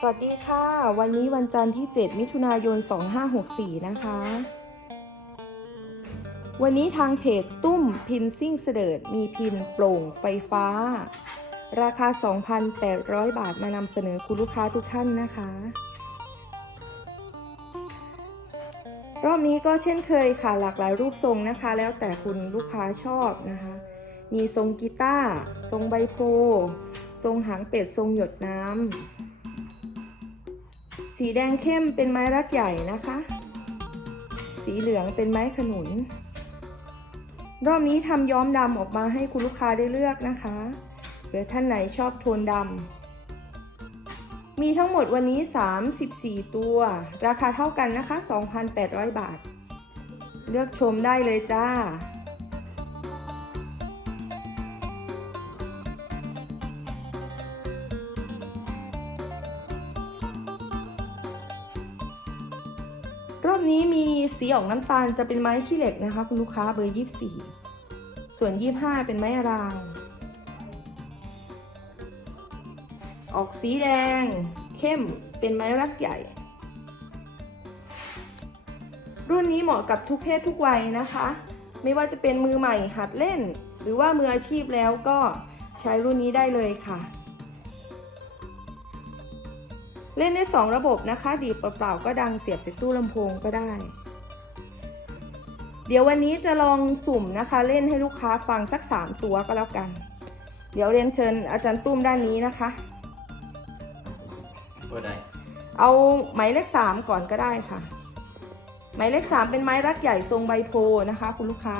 สวัสดีค่ะ วันนี้วันจันทร์ที่ 7 มิถุนายน 2564 นะคะ วันนี้ทางเพจตุ้มพินซิ่งเสดิร์ดมีพินโปร่งไฟฟ้า ราคา 2,800 บาทมานำเสนอคุณลูกค้าทุกท่านนะคะ รอบนี้ก็เช่นเคยค่ะหลากหลายรูปทรงนะคะ แล้วแต่คุณลูกค้าชอบนะคะ มีทรงกีตาร์ทรงใบโพทรงหางเป็ดทรงหยดน้ำ สีแดงเข้มเป็นไม้รักใหญ่นะคะ สีเหลืองเป็นไม้ขนุน รอบนี้ทำย้อมดำออกมาให้คุณลูกค้าได้เลือกนะคะหรือท่านไหนชอบโทนดำมีทั้งหมดวันนี้ 34 ตัว ราคาเท่ากันนะคะ 2,800 บาท เลือกชมได้เลยจ้า รอบนี้มีสีออกน้ำตาลจะเป็นไม้ขี้เหล็กนะคะ คุณลูกค้าเบอร์ 24 ส่วน 25 เป็นไม้อาราง ออกสีแดง เข้มเป็นไม้รักใหญ่ รุ่นนี้เหมาะกับทุกเพศทุกวัยนะคะ ไม่ว่าจะเป็นมือใหม่หัดเล่น หรือว่ามืออาชีพแล้วก็ใช้รุ่นนี้ได้เลยค่ะ เล่นได้ 2 ระบบนะคะ ดีดเปล่าๆก็ดังเสียบใส่ตู้ลำโพงก็ได้ เดี๋ยววันนี้จะลองสุ่มนะคะ เล่นให้ลูกค้าฟังสัก 3 ตัวก็แล้วกัน เดี๋ยวเรียนเชิญอาจารย์ตุ้มด้านนี้นะคะก็ได้เอาไม้เลข 3 ก่อนก็ได้ค่ะไม้เลข 3 เป็นไม้รัดใหญ่ทรงใบโพนะคะ คุณลูกค้า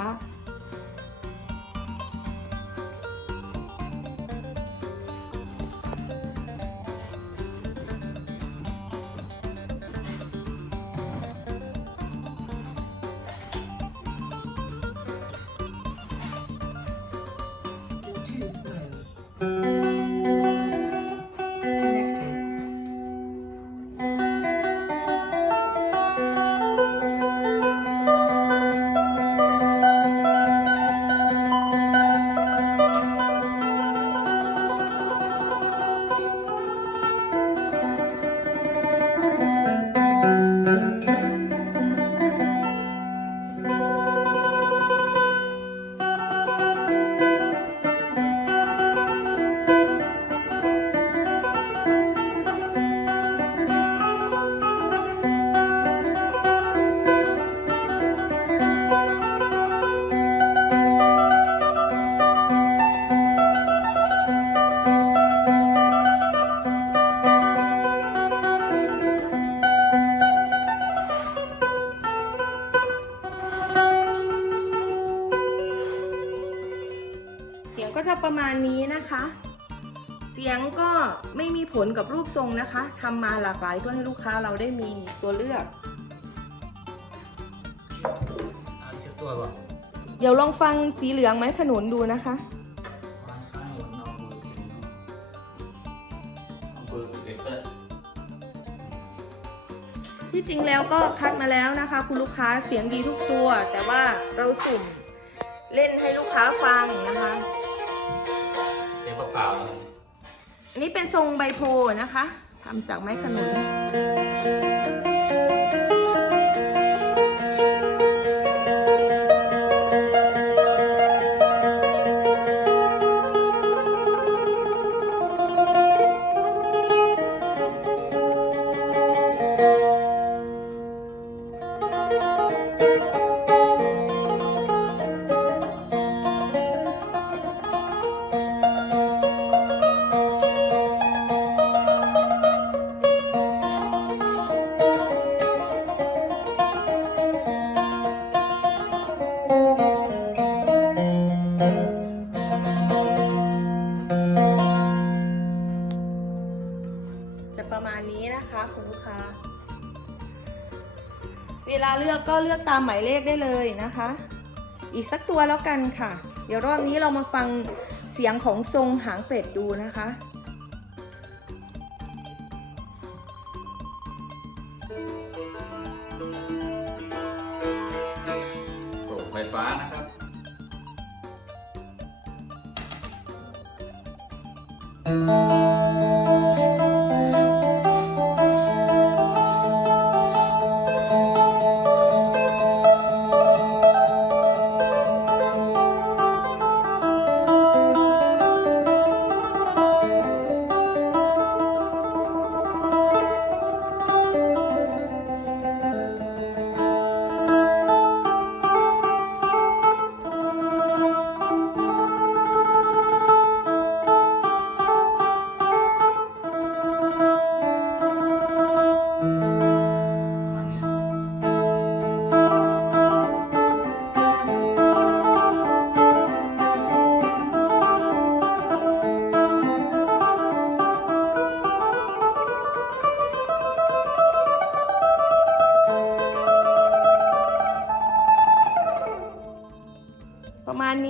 ประมาณนี้นะคะ เสียงก็ไม่มีผลกับรูปทรงนะคะทำมาหลากหลายเพื่อให้ลูกค้าเราได้มีตัวเลือกอ่าเช็ดตัวก่อนเดี๋ยวลองฟังสีเหลืองไม้ขนุนดูนะคะ วางข้างหลังเอาเบอร์สิบเอ็ดเอาเบอร์สิบเอ็ดก็ได้ที่จริงแล้วก็คัดมาแล้วนะคะ คุณลูกค้าเสียงดีทุกตัว แต่ว่าเราสุ่มเล่นให้ลูกค้าฟังนะคะ นี้เป็นทรงใบโพนะคะทำจากไม้ขนุน เวลาเลือกก็เลือกตามหมายเลขได้เลยนะคะ อีกสักตัวแล้วกันค่ะ เดี๋ยวรอบนี้เรามาฟังเสียงของทรงหางเป็ดดูนะคะโปร่งไฟฟ้านะครับ Thank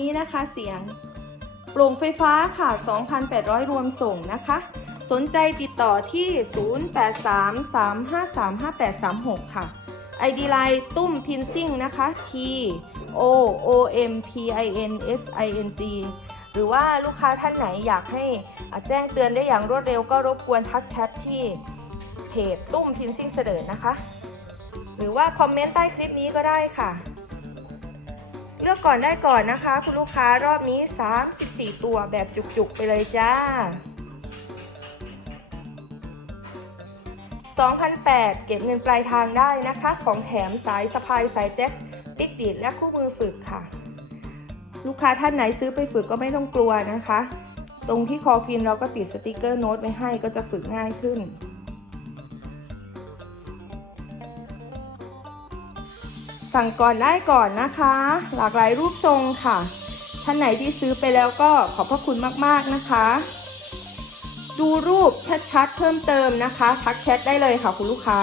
ี้นะคะเสียงโปร่งไฟฟ้าค่ะ 2,800 รวมส่งนะคะ สนใจติดต่อที่ 0833535836 ค่ะ ID Line ตุ้มพินซิ่งนะคะ T O O M P I N S I N G หรือว่าลูกค้าท่านไหนอยากให้แจ้งเตือนได้อย่างรวดเร็วก็รบกวนทักแชทที่เพจตุ้มพินซิ่งเสดอนะคะ หรือว่าคอมเมนต์ใต้คลิปนี้ก็ได้ค่ะ เลือกก่อนได้ก่อนนะคะ คุณลูกค้ารอบนี้ 34 ตัวแบบจุกๆไปเลยจ้า2,008เก็บเงินปลายทางได้นะคะ ของแถมสายสะพายสายแจ็คดิกดีดและคู่มือฝึกค่ะ ลูกค้าท่านไหนซื้อไปฝึกก็ไม่ต้องกลัวนะคะ ตรงที่คอพินเราก็ติดสติกเกอร์โน้ตไว้ให้ก็จะฝึกง่ายขึ้น สั่งก่อนได้ก่อนนะคะ หลากหลายรูปทรงค่ะ ท่านไหนที่ซื้อไปแล้วก็ขอบพระคุณมากๆนะคะ ดูรูปชัดๆเพิ่มเติมนะคะ ทักแชทได้เลยค่ะคุณลูกค้า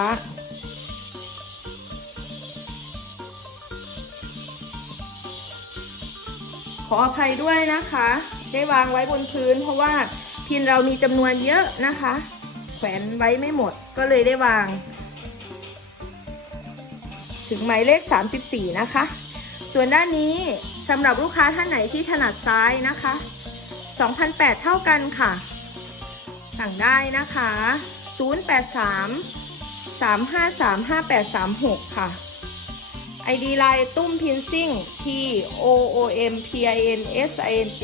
ขออภัยด้วยนะคะ ได้วางไว้บนพื้น เพราะว่าพินเรามีจำนวนเยอะนะคะ แขวนไว้ไม่หมดก็เลยได้วาง ถึงหมายเลข 34 นะคะ ส่วนด้านนี้สำหรับลูกค้าท่านไหนที่ถนัดซ้ายนะคะ2,008 เท่ากันค่ะ สั่งได้นะคะ 083 353 5836 ค่ะ ID ไลน์ตุ้มพินซิ่ง T O O M P I N S I N G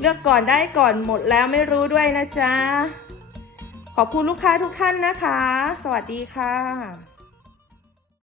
เลือกก่อนได้ก่อนหมดแล้วไม่รู้ด้วยนะจ๊ะ ขอบคุณลูกค้าทุกท่านนะคะ สวัสดีค่ะ